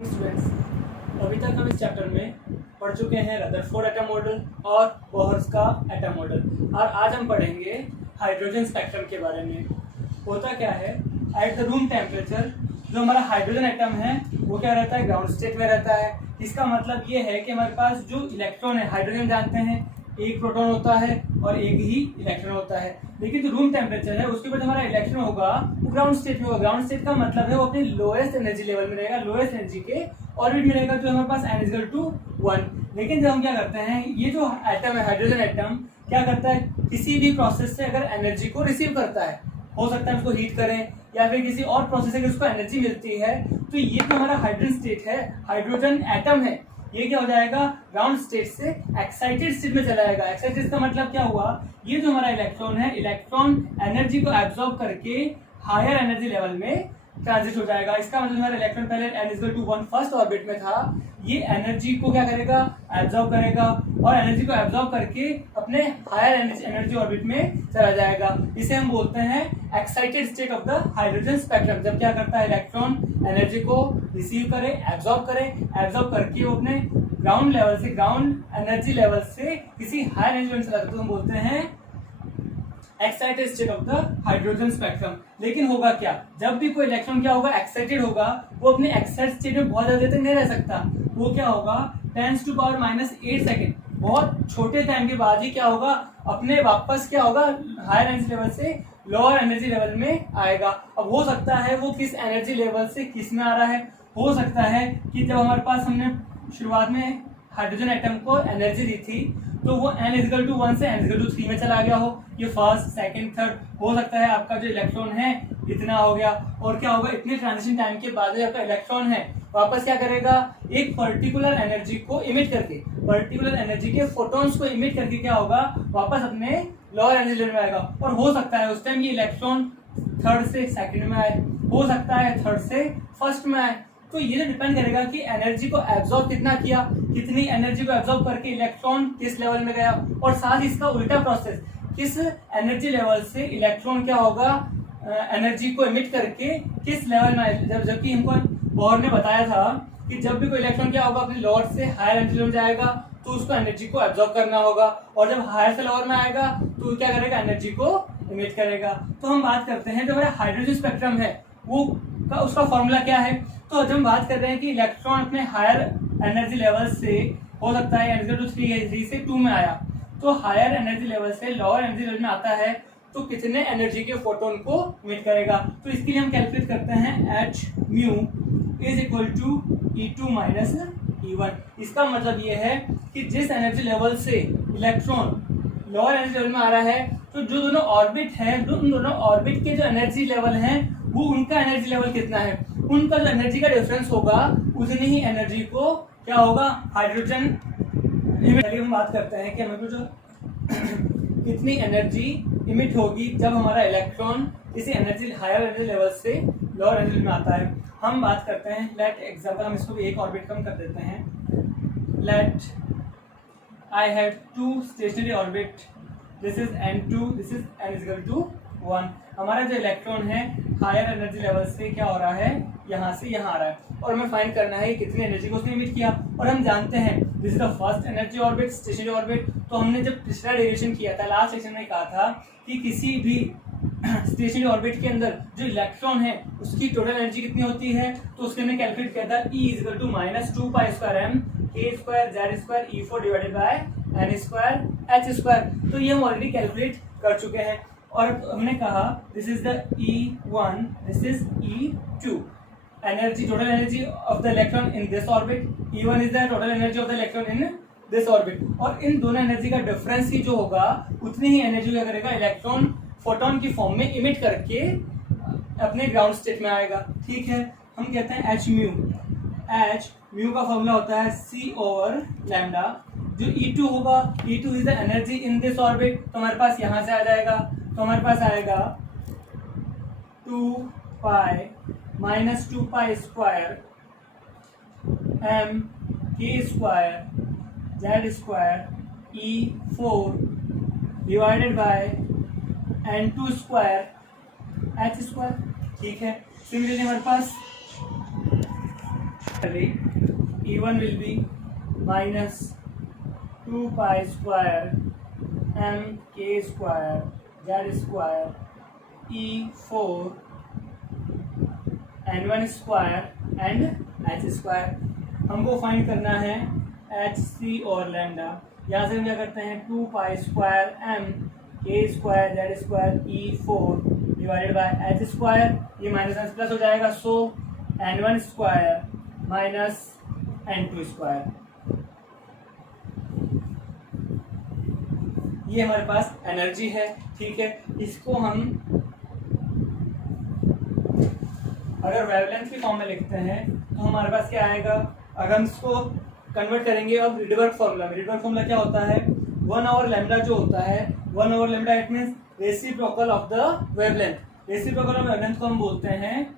Students, अभी तक हम इस चैप्टर में पढ़ चुके हैं रदरफोर्ड एटम मॉडल और बोहर्स का एटम मॉडल और आज हम पढ़ेंगे हाइड्रोजन स्पेक्ट्रम के बारे में। होता क्या है, एट द रूम टेम्परेचर जो हमारा हाइड्रोजन एटम है वो क्या रहता है, ग्राउंड स्टेट में रहता है। इसका मतलब ये है कि हमारे पास जो इलेक्ट्रॉन है, हाइड्रोजन जानते हैं एक प्रोटॉन होता है और एक ही इलेक्ट्रॉन होता है, लेकिन जो रूम टेम्परेचर है उसके बाद हमारा इलेक्ट्रॉन होगा वो ग्राउंड स्टेट में होगा। ग्राउंड स्टेट का मतलब है वो अपनी लोएस्ट एनर्जी लेवल में रहेगा, लोएस्ट एनर्जी के ऑर्बिट में रहेगा, जो हमारे पास n=1। लेकिन जब हम क्या करते हैं, ये जो एटम है हाइड्रोजन एटम क्या करता है, किसी भी प्रोसेस से अगर एनर्जी को रिसीव करता है, हो सकता है उसको हीट करें या फिर किसी और प्रोसेस से उसको एनर्जी मिलती है, तो ये जो हमारा हाइड्रोजन स्टेट है, हाइड्रोजन एटम है, ये क्या हो जाएगा, ग्राउंड स्टेट से एक्साइटेड स्टेट में चला जाएगा। एक्साइटेड का मतलब क्या हुआ, ये जो हमारा इलेक्ट्रॉन है, इलेक्ट्रॉन एनर्जी को एब्जॉर्ब करके हायर एनर्जी लेवल में ट्रांजिट हो जाएगा। इसका मतलब हमारा इलेक्ट्रॉन पहले n=1 फर्स्ट ऑर्बिट में था, ये एनर्जी को क्या करेगा, एब्जॉर्ब करेगा और एनर्जी को एब्जॉर्ब करके अपने हायर एनर्जी ऑर्बिट में चला जाएगा। इसे हम बोलते हैं excited state of the hydrogen spectrum. जब क्या करता है, इलेक्ट्रॉन एनर्जी को रिसीव करे, एब्जॉर्ब करके वो अपने ग्राउंड लेवल से, ग्राउंड एनर्जी लेवल से किसी हायर एनर्जी में चला जाता है, तो हम बोलते हैं excited state of the hydrogen spectrum. लेकिन होगा क्या, जब भी कोई इलेक्ट्रॉन क्या होगा, एक्साइटेड होगा, वो अपने एक्साइटेड स्टेट में बहुत ज्यादा देर तक नहीं रह सकता। वो क्या होगा, 10⁻⁸ सेकेंड, बहुत छोटे टाइम के बाद ही क्या होगा, अपने वापस क्या होगा, हायर एनर्जी लेवल से लोअर एनर्जी लेवल में आएगा। अब हो सकता है वो किस एनर्जी लेवल से किस में आ रहा है, हो सकता है कि जब हमारे पास हमने शुरुआत में हाइड्रोजन एटम को एनर्जी दी थी तो वो n=1 से n=3 में चला गया हो, ये फर्स्ट सेकंड थर्ड, हो सकता है आपका जो इलेक्ट्रॉन है इतना हो गया। और क्या होगा, इतने ट्रांजिशन टाइम के बाद जो आपका इलेक्ट्रॉन है वापस क्या करेगा, एक पर्टिकुलर एनर्जी को इमिट करके, पर्टिकुलर एनर्जी के फोटॉन्स को इमिट करके क्या होगा, वापस अपने लोअर एनर्जी लेवल में आएगा। और हो सकता है उस टाइम ये इलेक्ट्रॉन थर्ड से सेकंड में आए, हो सकता है थर्ड से फर्स्ट में आए। तो ये डिपेंड करेगा कि एनर्जी को एब्जॉर्ब कितना किया, कितनी एनर्जी को एब्जॉर्ब करके इलेक्ट्रॉन किस लेवल में गया, और साथ ही इसका उल्टा प्रोसेस, किस एनर्जी लेवल से इलेक्ट्रॉन क्या होगा, एनर्जी को इमिट करके किस लेवल में। जबकि हमको बोहर ने बताया था कि जब भी कोई इलेक्ट्रॉन क्या होगा, अपने लोअर से हायर एनर्जी लेवल जाएगा तो उसको एनर्जी को एब्जॉर्ब करना होगा, और जब हायर से लोअर में आएगा तो क्या करेगा, एनर्जी को इमिट करेगा। तो हम बात करते हैं जो हमारा हाइड्रोजन स्पेक्ट्रम है वो उसका फॉर्मूला क्या है। तो जब हम बात कर रहे हैं कि इलेक्ट्रॉन अपने हायर एनर्जी लेवल से, हो सकता है n=3 से 2 में आया, तो हायर एनर्जी लेवल से लोअर एनर्जी लेवल में आता है तो कितने एनर्जी के फोटोन को इमिट करेगा। तो इसके लिए हम कैलकुलेट करते हैं h μ = E2 - E1। इसका मतलब ये है कि जिस एनर्जी लेवल से इलेक्ट्रॉन लोअर एनर्जी लेवल में आ रहा है, तो जो दोनों ऑर्बिट है, उन दोनों ऑर्बिट के जो एनर्जी लेवल हैं वो उनका एनर्जी लेवल कितना है, उनका जो एनर्जी का डिफरेंस होगा उतनी ही एनर्जी को क्या होगा, हाइड्रोजन। पहले हम बात करते हैं कि हमें जो कितनी एनर्जी इमिट होगी जब हमारा इलेक्ट्रॉन किसी एनर्जी हायर एनर्जी लेवल से लोअर एनर्जी में आता है। हम बात करते हैं, लेट एग्जांपल, हम इसको भी एक ऑर्बिट कम कर देते हैं। Let I have 2 stationary orbit, this is n2, this is n=1। हमारा जो इलेक्ट्रॉन है हायर एनर्जी लेवल से क्या हो रहा है, यहाँ से यहाँ आ रहा है, और हमें फाइंड करना है कितनी एनर्जी को उसने इमिट किया। और हम जानते हैं this is the first energy orbit, stationery orbit. तो हमने जब पिछला डेरिवेशन किया था, लास्ट सेक्शन में कहा था कि किसी भी स्टेशनरी ऑर्बिट के अंदर जो इलेक्ट्रॉन है उसकी टोटल एनर्जी कितनी होती है, तो उसके हमने कैलकुलेट किया था E=-2π²m k²Z²E4/n²H²। तो ये हम ऑलरेडी कैलकुलेट कर चुके हैं, और हमने कहा this is the E1, this is E2 energy, total energy of the electron in this orbit, E1 is the total energy of the electron in this orbit. और इन दोनों एनर्जी का डिफरेंस ही जो होगा उतनी ही एनर्जी क्या करेगा, इलेक्ट्रॉन फोटोन की form में इमिट करके अपने ग्राउंड स्टेट में आएगा। ठीक है, हम कहते हैं h μ का फॉर्मूला होता है c/λ। जो E2 होगा, E2 is the energy in this orbit, तो हमारे पास यहाँ से आ जाएगा, तो हमारे पास आएगा 2π - 2π² m k²Z²E4/n2² H²। ठीक है, सिमिलरली हमारे पास E1 will be minus 2 pi square m k square z square E4 n1 square and h square. हमको फाइंड करना है hc और लैम्डा। यहाँ से हम क्या करते हैं 2 pi square m k square Z square E4 divided by h square, ये माइनस प्लस हो जाएगा, सो n1 square minus n2 square. ये हमारे पास एनर्जी है, ठीक है। इसको हम अगर वेवलेंथ की फॉर्म में लिखते हैं तो हमारे पास क्या आएगा, अगर हम इसको कन्वर्ट करेंगे अब रिडबर्ग फॉर्मूला में। रिडबर्ग फॉर्मूला क्या होता है, 1/λ जो होता है 1/λ it means reciprocal of the wavelength. Reciprocal of wavelength को हम बोलते हैं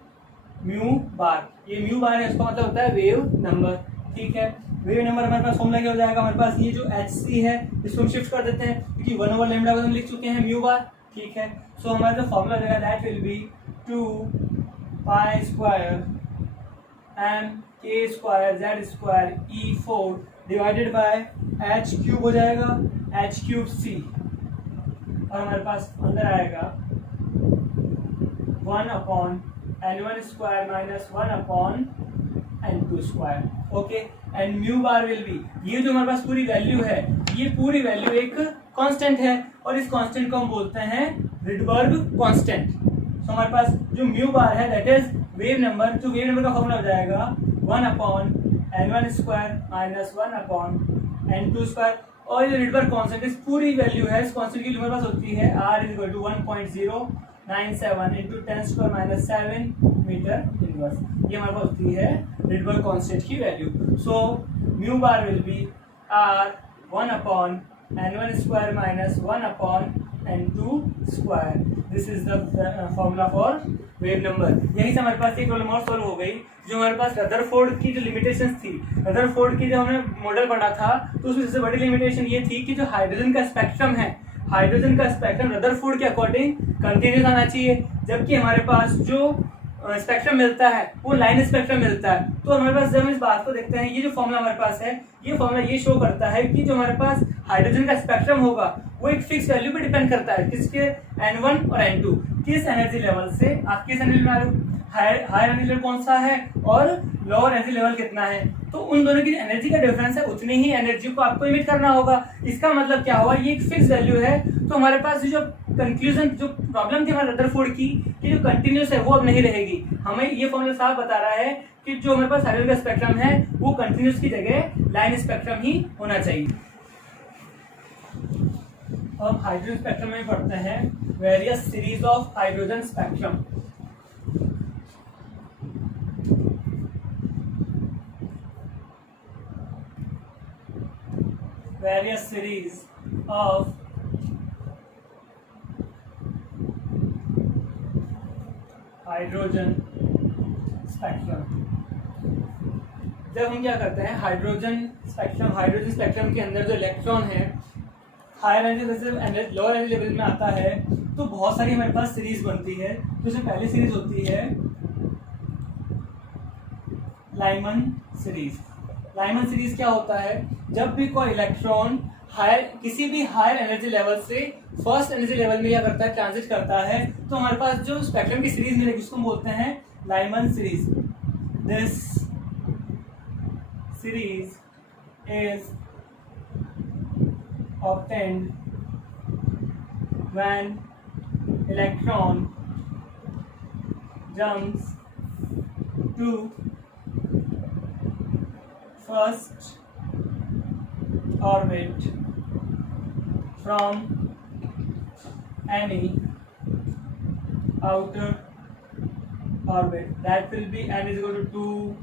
म्यू बार। ये म्यू बार है, इसका मतलब होता है वेव नंबर, ठीक है। वेव नंबर हमारे पास फॉर्मूला क्या हो जाएगा, हमारे पास ये जो hc है इसको हम शिफ्ट कर देते हैं क्योंकि 1/λ को हम लिख चुके हैं म्यू बार, ठीक है। सो हमारा जो फॉर्मूला हो जाएगा that will B 2 pi square m k square z square E4 divided by h cube हो जाएगा h क्यूब c, और हमारे पास अंदर आएगा 1/n1 square minus 1/n2 square. Okay, and mu bar will B, ये जो हमारे पास पूरी वैल्यू है, ये पूरी वैल्यू एक कांस्टेंट है और इस कांस्टेंट को हम बोलते हैं रिडबर्ग कांस्टेंट। तो हमारे पास जो म्यू बार है दैट इज वेव नंबर, जो वेव नंबर का फॉर्मूला हो जाएगा 1/n1 square minus 1/n2 square, और ये रिडबर्ग कांस्टेंट इस पूरी वैल्यू है, इस कांस्टेंट की हमारे पास होती है r = 1.097 × 10⁻⁷ मीटर इनवर्स। ये हमारे पास होती है रिडबर्ग कांस्टेंट की value. So mu bar will be r 1/n1 square minus 1/n2 square. This is the formula for wave number. यहीं से हमारे पास एक प्रॉब्लम और सॉल्व हो गई, जो हमारे पास रदरफोर्ड की जो लिमिटेशंस थी, रदरफोर्ड की जो हमने मॉडल पढ़ा था तो उसमें सबसे बड़ी लिमिटेशन ये थी कि जो हाइड्रोजन का स्पेक्ट्रम है, हाइड्रोजन का स्पेक्ट्रम रदरफोर्ड के अकॉर्डिंग कंटिन्यूस आना चाहिए, जबकि हमारे पास जो स्पेक्ट्रम मिलता है वो लाइन स्पेक्ट्रम मिलता है। तो हमारे पास जब हम इस बात को देखते हैं, ये जो फॉर्मूला हमारे पास है, ये फॉर्मूला ये शो करता है कि जो हमारे पास हाइड्रोजन का स्पेक्ट्रम होगा वो एक फिक्स वैल्यू पे डिपेंड करता है, किसके n1 और n2 किस एनर्जी लेवल से आप किस एनर्जी में आ रहे हो, हायर एनर्जी लेवल कौन सा है और लोअर एनर्जी लेवल कितना है, तो उन दोनों की एनर्जी का डिफरेंस है, उतनी ही एनर्जी को आपको इमिट करना होगा। इसका मतलब क्या हुआ, ये एक फिक्स वैल्यू है। तो हमारे पास जो कंक्लूजन, जो प्रॉब्लम थी हमारे रदरफोर्ड की कि जो कंटिन्यूस है वो अब नहीं रहेगी। हमें ये फॉर्मूला साफ बता रहा है कि जो हमारे पास हाइड्रोजन का स्पेक्ट्रम है वो कंटिन्यूस की जगह लाइन स्पेक्ट्रम ही होना चाहिए। हम हाइड्रोजन स्पेक्ट्रम में पढ़ते हैं various series of hydrogen spectrum. Various series of hydrogen spectrum. जब हम क्या करते हैं हाइड्रोजन स्पेक्ट्रम के अंदर जो इलेक्ट्रॉन है हायर एनर्जी से लोअर एनर्जी लेवल में आता है तो बहुत सारी हमारे पास सीरीज बनती है। तो इसमें पहली सीरीज होती है लाइमन सीरीज। लाइमन सीरीज क्या होता है, जब भी कोई इलेक्ट्रॉन किसी भी हायर एनर्जी लेवल से फर्स्ट एनर्जी लेवल में क्या करता है, ट्रांजिट करता है, तो हमारे पास जो स्पेक्ट्रम की सीरीज मिलेगी उसको बोलते हैं Lyman series. This series is obtained when electron jumps to first orbit from any outer orbit, that will be n is equal to 2,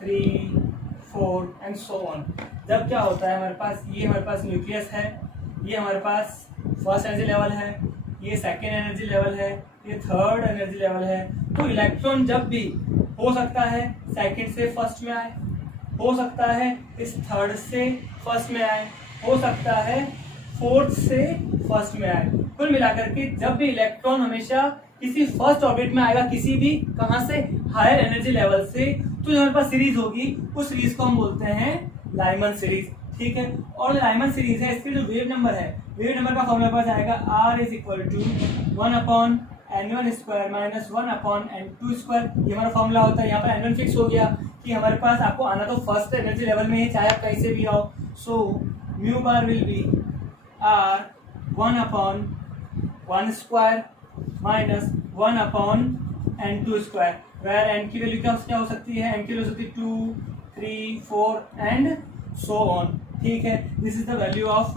3, 4 and so on। जब क्या होता है हमारे पास, ये हमारे पास न्यूक्लियस है, ये हमारे पास फर्स्ट एनर्जी लेवल है, ये सेकेंड एनर्जी लेवल है, ये थर्ड एनर्जी लेवल है। तो इलेक्ट्रॉन जब भी हो सकता है सेकेंड से फर्स्ट में आए, हो सकता है इस थर्ड से फर्स्ट में आए, हो सकता है फोर्थ से फर्स्ट में आए। कुल मिलाकर के जब भी इलेक्ट्रॉन हमेशा किसी फर्स्ट ऑर्बिट में आएगा, किसी भी कहां से, हायर एनर्जी लेवल से, तो जो हमारे पास सीरीज होगी उस सीरीज को हम बोलते हैं लाइमन सीरीज। ठीक है, और लाइमन सीरीज है, इसके जो वेव नंबर है, वेव नंबर का फॉर्मूला पास आएगा R is equal to 1/n1 square minus 1/n2 square. ये हमारा फॉर्मूला होता है। यहाँ पर n1 फिक्स हो गया कि हमारे पास आपको आना तो फर्स्ट एनर्जी लेवल में ही, चाहे आप कहीं से भी आओ। So mu bar will be R 1/1 square minus 1/n2 square, where n की वैल्यू क्या हो सकती है, n की वैल्यू हो सकती है 2, 3, 4 एंड सो ऑन। ठीक है, this is the value of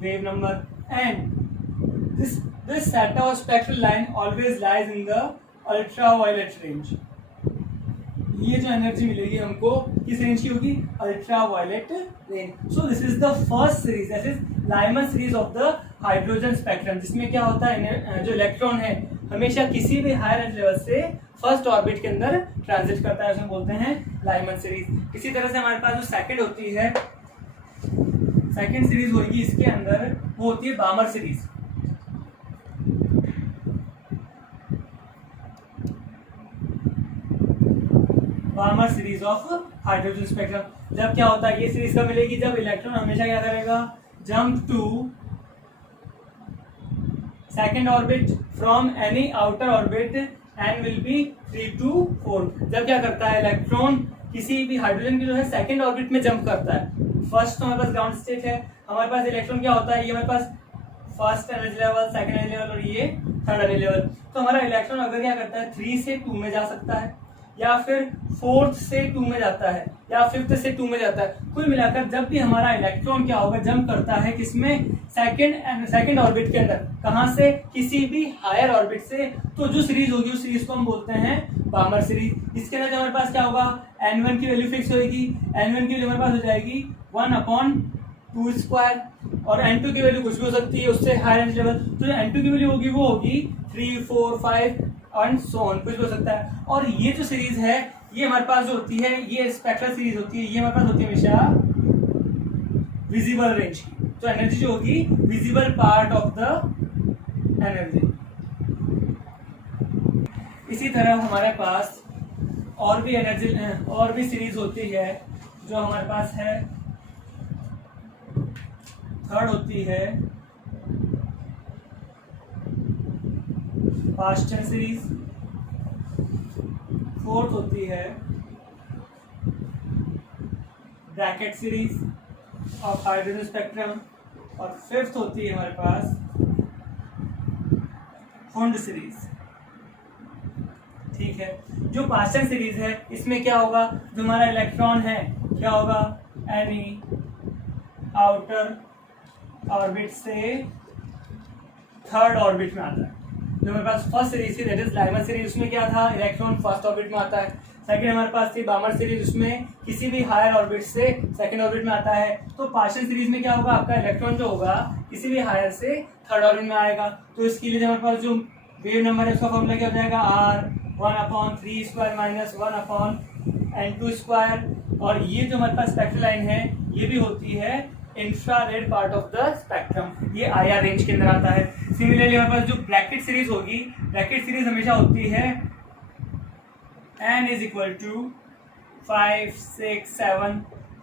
wave number and this theta or spectral line always lies in the ultraviolet range। ये जो एनर्जी मिलेगी हमको किस रेंज की होगी, ultraviolet range. So this is the first series, this is Lyman series of the hydrogen spectrum, जिसमें क्या होता है, जो इलेक्ट्रॉन है हमेशा किसी भी हायर एनर्जी लेवल से फर्स्ट ऑर्बिट के अंदर ट्रांजिट करता है, उसमें बोलते हैं लाइमन सीरीज। इसी तरह से हमारे पास जो सेकंड होती है, सेकंड सीरीज होगी इसके अंदर, वो होती है बामर series. बामर series of hydrogen spectrum. जब क्या होता है, ये सीरीज कब मिलेगी, जब इलेक्ट्रॉन हमेशा क्या करेगा, jump to second orbit from any outer orbit and will be 3 to 4। जब क्या करता है इलेक्ट्रॉन किसी भी हाइड्रोजन की जो है सेकेंड ऑर्बिट में जंप करता है। फर्स्ट तो हमारे पास ग्राउंड स्टेट है, हमारे पास इलेक्ट्रॉन क्या होता है, ये हमारे पास first energy level, second energy level और ये थर्ड एनर्जी लेवल। तो हमारा इलेक्ट्रॉन अगर क्या करता है 3 से 2 में जा सकता है, या फिर 4th से 2 में जाता है, या 5th से 2 में जाता है। कुल मिलाकर जब भी हमारा इलेक्ट्रॉन क्या होगा, जंप करता है किसमें, सेकेंड ऑर्बिट के अंदर, कहां से, किसी भी हायर ऑर्बिट से, तो जो सीरीज होगी उस सीरीज को हम बोलते हैं बामर सीरीज। इसके अंदर हमारे पास क्या होगा, n1 की वैल्यू फिक्स होगी, n1 की वैल्यू हमारे पास हो जाएगी 1/2 स्क्वायर, और n2 की वैल्यू कुछ भी हो सकती है उससे हायर एनर्जी लेवल, तो जो n2 की वैल्यू होगी वो होगी 3, 4, 5 एंड सो ऑन, कुछ भी हो सकता है। और ये जो सीरीज है, ये हमारे पास जो होती है, ये स्पेक्ट्रल सीरीज होती है, ये हमारे पास होती है हमेशा विजिबल रेंज की। तो एनर्जी जो होगी visible part of the energy. इसी तरह हमारे पास और भी एनर्जी, और भी सीरीज होती है, जो हमारे पास है, थर्ड होती है पास्चर सीरीज, फोर्थ होती है Brackett series of hydrogen spectrum, और फिफ्थ होती है हमारे पास फुंड सीरीज। ठीक है, जो पास्चर सीरीज है इसमें क्या होगा, जो हमारा इलेक्ट्रॉन है क्या होगा, एनी आउटर ऑर्बिट से थर्ड ऑर्बिट में आता है। जो हमारे पास फर्स्ट सीरीज थी दैट इज लाइमन सीरीज, उसमें क्या था, इलेक्ट्रॉन फर्स्ट ऑर्बिट में आता है। सेकंड हमारे पास थी बामर सीरीज, उसमें किसी भी हायर ऑर्बिट से सेकंड ऑर्बिट में आता है। तो पार्शियल सीरीज में क्या होगा, आपका इलेक्ट्रॉन जो होगा किसी भी हायर से थर्ड ऑर्बिट में आएगा। तो इसके लिए हमारे पास जो वेव नंबर है उसका फॉर्मूला क्या हो जाएगा, R 1/3 square minus 1/n2 square. और ये जो हमारे पास स्पेक्ट्रल लाइन है, ये भी होती है infrared part of the spectrum, ये IR रेंज के अंदर आता है। सिमिलरली हमारे पास जो ब्रैकेट सीरीज होगी, ब्रैकेट सीरीज हमेशा होती है n is equal to 5, 6, 7,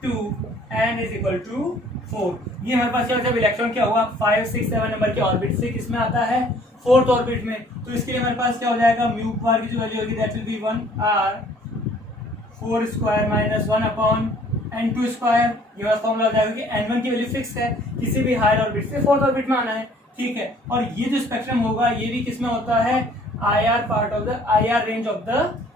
2, n is equal to 4। ये हमारे पास क्या होता है, इलेक्ट्रॉन क्या होगा 5, 6, 7 नंबर के ऑर्बिट से किसमें आता है, फोर्थ ऑर्बिट में। तो इसके लिए हमारे पास क्या हो जाएगा, म्यू बार की जो वैल्यू होगी that will B 1R 4 square minus 1/n2 square. ये वाला फॉर्मूला हो जाएगा कि n1 की वैल्यू फिक्स है, किसी भी हायर ऑर्बिट से फोर्थ ऑर्बिट में आना है। ठीक है, और ये जो स्पेक्ट्रम होगा ये भी किसमें होता है, IR part of the IR range of the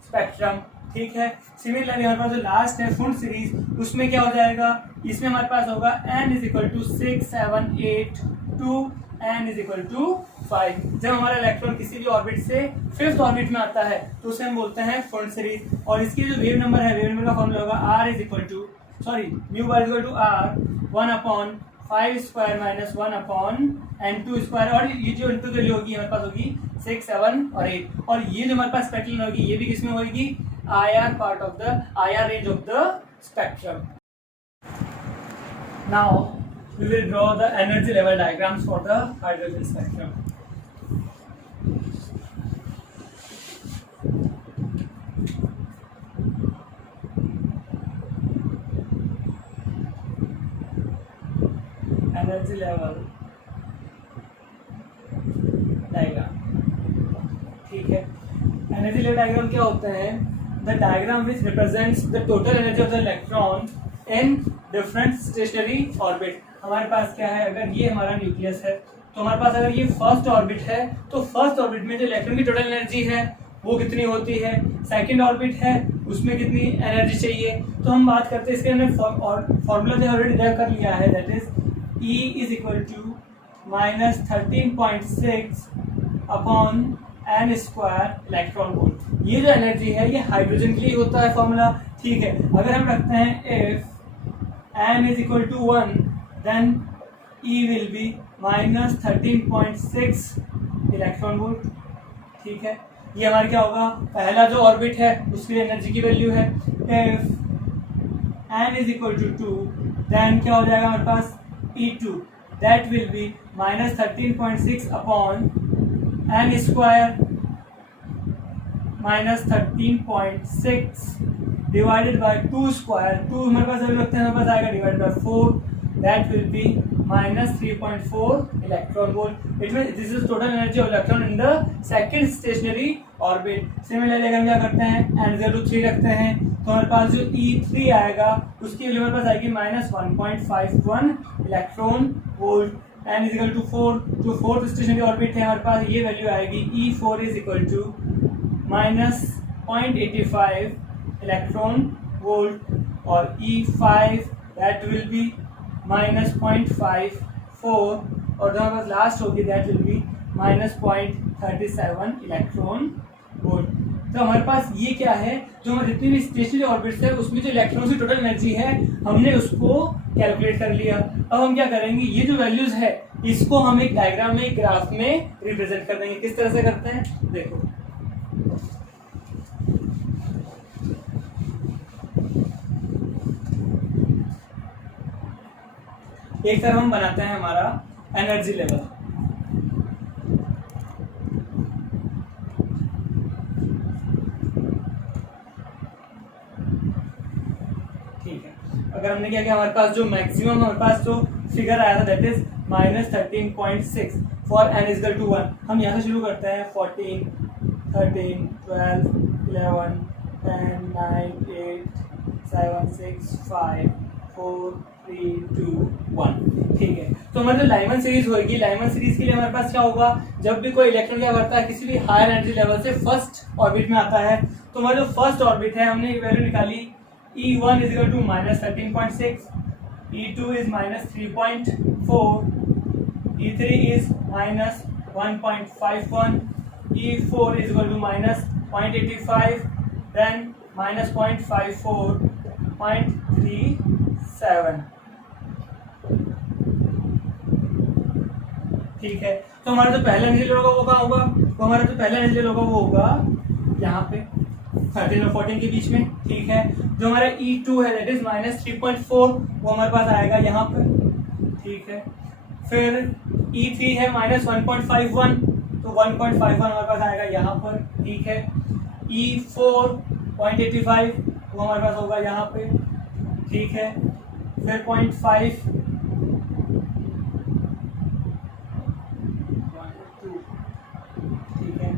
spectrum. ठीक है, सिमिलरली हमारे पास जो लास्ट है फुंड सीरीज, उसमें क्या हो जाएगा, इसमें हमारे पास होगा n is equal to 6, 7, 8, 2, n is equal to 5। जब हमारा इलेक्ट्रॉन किसी भी ऑर्बिट से फिफ्थ ऑर्बिट में आता है तो उसे हम बोलते हैं फुंड सीरीज। और इसकी जो वेव नंबर है, वेव नंबर का फॉर्मूला होगा R is equal to mu bar is equal to R 1/5 square minus 1/n2 square. और ये जो n2 की वैल्यू होगी हमारे पास होगी 6, 7 और 8। और ये जो हमारे पास स्पेक्ट्रम होगी ये भी किसमें होगी, IR part of the IR range of the spectrum. Now we will draw the energy level diagrams for the hydrogen spectrum. Energy level diagram. ठीक है, एनर्जी लेवल डायग्राम क्या होता है? The diagram which represents the total energy of the electron in different stationery orbit. हमारे पास क्या है, अगर ये हमारा न्यूक्लियस है तो हमारे पास अगर ये फर्स्ट ऑर्बिट है तो फर्स्ट ऑर्बिट में जो इलेक्ट्रॉन की टोटल एनर्जी है वो कितनी होती है, सेकंड ऑर्बिट है उसमें कितनी एनर्जी चाहिए। तो हम बात करते हैं इसके हमने फॉर्मूला जो ऑलरेडी ड्रा कर लिया है, that is E is equal to -13.6 upon n square electron volt. ये जो एनर्जी है ये हाइड्रोजन के लिए होता है फॉर्मूला। ठीक है, अगर हम रखते हैं if n is equal to 1 then E will be -13.6 electron volt. ठीक है, ये हमारा क्या होगा, पहला जो ऑर्बिट है उसकी एनर्जी की वैल्यू है। If n is equal to 2 then क्या हो जाएगा हमारे पास E2 that will be -13.6 upon n square -13.6 divided by 2 square. 2 हमारे पास अभी रखते हैं, हमारे पास आएगा divided by 4 that will be -3.4 electron volt. It means this is total energy of electron in the second stationary orbit. Similarly अगर हम क्या करते हैं n0 रखते हैं तो हमारे पास जो E3 आएगा उसकी वैल्यू हमारे पास आएगी -1.51 electron volt. n is equal to 4, जो फोर्थ स्टेशनरी ऑर्बिट है हमारे पास ये वैल्यू आएगी E4 is equal to -0.85 electron volt और E5 दैट विल बी -0.54 और जो हमारे पास लास्ट होगी that will be -0.37 electron volt. तो हमारे पास ये क्या है, जो हमारे जितनी भी स्टेशनरी ऑर्बिट्स है उसमें जो इलेक्ट्रॉन की टोटल एनर्जी है हमने उसको कैलकुलेट कर लिया। अब हम क्या करेंगे, ये जो वैल्यूज है इसको हम एक डायग्राम में, एक ग्राफ में रिप्रेजेंट कर देंगे। किस तरह से करते हैं देखो, एक तरफ हम बनाते हैं हमारा एनर्जी लेवल। ठीक है, अगर हमने क्या किया, हमारे पास जो मैक्सिमम हमारे पास जो फिगर आया था that is -13.6 for n is equal to 1। हम यहाँ से शुरू करते हैं 14, 13, 12, 11, 10, 9, 8, 7, 6, 5, 4, 3, 2, 1। ठीक है, तो हमारी जो लाइमन सीरीज होगी, लाइमन सीरीज के लिए हमारे पास क्या होगा, जब भी कोई इलेक्ट्रॉन क्या करता है किसी भी हायर एनर्जी लेवल से फर्स्ट ऑर्बिट में आता है तो हमारा जो फर्स्ट ऑर्बिट है हमने वैल्यू निकाली E1 is equal to -13.6, E2 is -3.4, E3 is -1.51, E4 is equal to -0.85 then -0.54, 0.37। ठीक है, तो हमारा जो पहला एनर्जी लेवल होगा वो कहाँ होगा, तो हमारा जो पहला एनर्जी लेवल होगा वो होगा यहाँ पे 13 और 14 के बीच में। ठीक है, जो हमारा E2 है दैट इज -3.4 वो हमारे पास आएगा यहाँ पे। ठीक है, फिर E3 है -1.51 तो 1.51 हमारे पास आएगा यहाँ पर। ठीक है, E4 0.85 वो हमारे पास होगा यहाँ पे। ठीक है, फिर 0.5, ठीक है,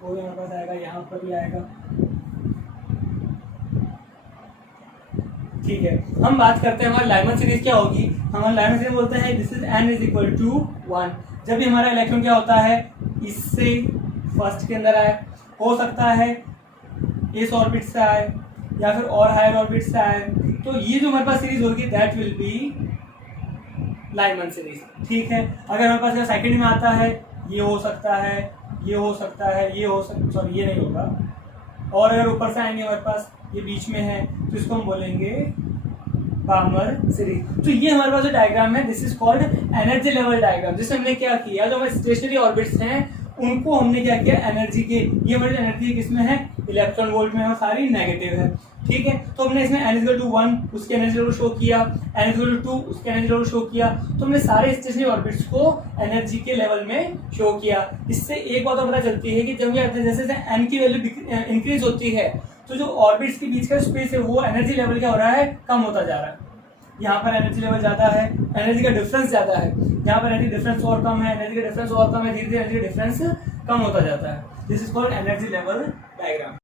वो भी हमारे पास आएगा यहाँ पर भी आएगा। ठीक है, हम बात करते हैं हमारी लाइमन सीरीज क्या होगी। हमारी लाइमन सीरीज बोलते हैं this is n is equal to 1। जब भी हमारा इलेक्ट्रॉन क्या होता है इससे फर्स्ट के अंदर आए, हो सकता है इस ऑर्बिट से आए या फिर और हायर ऑर्बिट से आए, तो ये जो हमारे पास सीरीज होगी that will B Lyman series. ठीक है, अगर हमारे पास सेकंड में आता है ये हो सकता है, ये हो सकता है, ये हो सकता, सॉरी ये नहीं होगा, और अगर ऊपर से आएंगे हमारे पास ये बीच में है तो इसको हम बोलेंगे बामर सीरीज। तो ये हमारे पास जो डायग्राम है this is called energy level diagram, जिसमें हमने क्या किया, जो हमारे स्टेशनरी ऑर्बिट्स हैं उनको हमने क्या किया एनर्जी के, ये हमारी एनर्जी किसमें है इलेक्ट्रॉन वोल्ट में, और सारी नेगेटिव है। ठीक है, तो हमने इसमें n इक्वल टू 1 उसके एनर्जी लेवल शो किया, n इक्वल टू 2 उसके एनर्जी लेवल शो किया, तो हमने सारे स्टेशनरी ऑर्बिट्स को एनर्जी के लेवल में शो किया। इससे एक बात और पता चलती है कि जब जैसे जैसे n की वैल्यू इंक्रीज होती है तो जो ऑर्बिट्स के बीच का स्पेस है वो एनर्जी लेवल क्या हो रहा है, कम होता जा रहा है। यहाँ पर एनर्जी लेवल ज़्यादा है, एनर्जी का डिफरेंस ज़्यादा है, यहाँ पर एनर्जी डिफरेंस और कम है, एनर्जी का डिफरेंस और कम है, धीरे धीरे एनर्जी डिफरेंस कम होता जाता है। This is called energy level diagram.